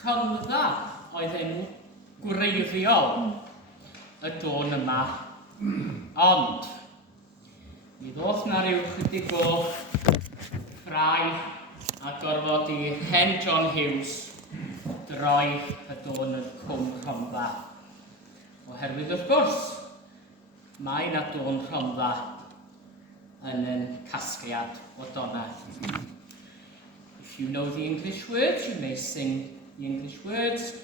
Rhondda oedd enw gwreiddiol y dôn yma. Ond, mi ddoth na ryw chydig o ffrai a gorfod i hen John Hughes droi y dôn yn Cwm Rhondda. Oherwydd wrth gwrs, mae na dôn Rhondda yn yn casgliad o donau. If you know the English words, you may sing the English words,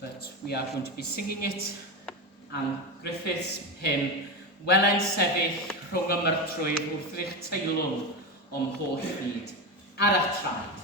but we are going to be singing it am Griffith's hymn, Welen sefyll rhwng y myrtrwydd wrth i'ch teilwng o'm holl byd ar y traed.